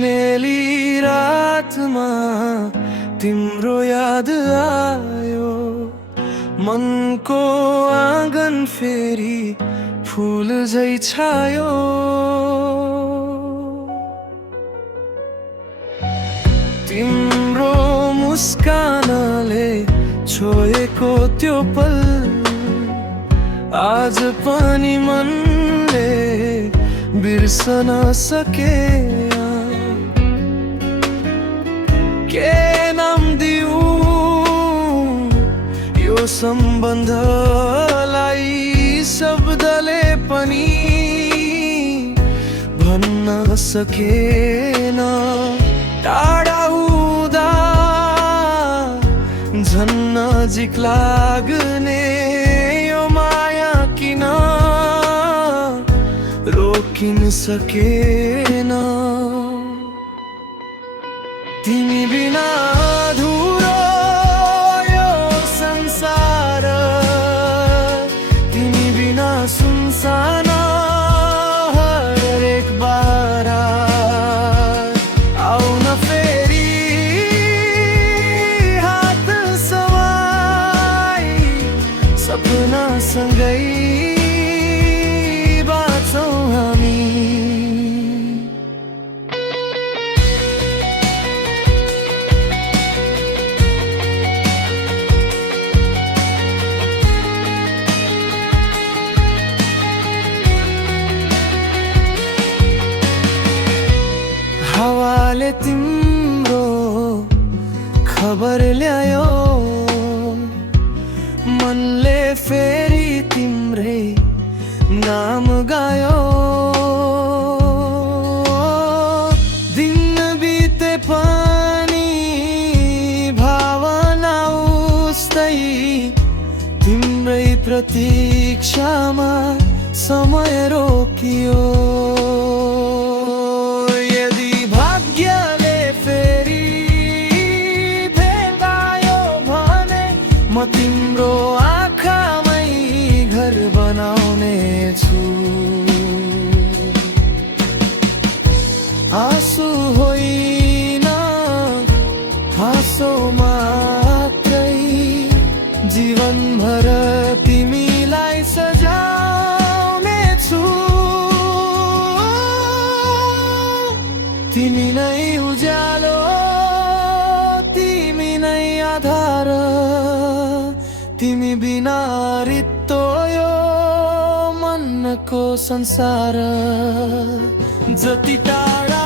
सुनेली रातमा तिम्रो याद आयो, मनको आँगन फेरि फूल झै छायो। तिम्रो मुस्कानले छोएको त्यो पल आज पनि मनले बिर्सन सके। के नाम दिउँ यो सम्बन्धलाई, शब्दले पनि भन्न सकेन। टाढा हुँदा झन् नजिक लाग्ने यो माया किन रोकिन सकेन। तिमी बिना अधुरो यो संसार, तिमी बिना सुनसान हरेक बारा। आउन फेरि हात समाई सपना सँगै बाँचौँ हामी। हावाले तिम्रो खबर ल्यायो, मनले फेरि तिम्रै नाम गायो। दिन बिते पनि भावना उस्तै, तिम्रै प्रतीक्षामा समय रोकियो। यदि भाग्यले फेरि भेटायो भने म तिम्रो आँखामै घर बनाउने छु। आँसु होइन हाँसो मात्रै, जीवनभर तिमीलाई सजाउने छु। तिमी नै उज्यालो, तिमी नै आधार, तिमी बिना रित्तो यो मनको संसार। जति टाढा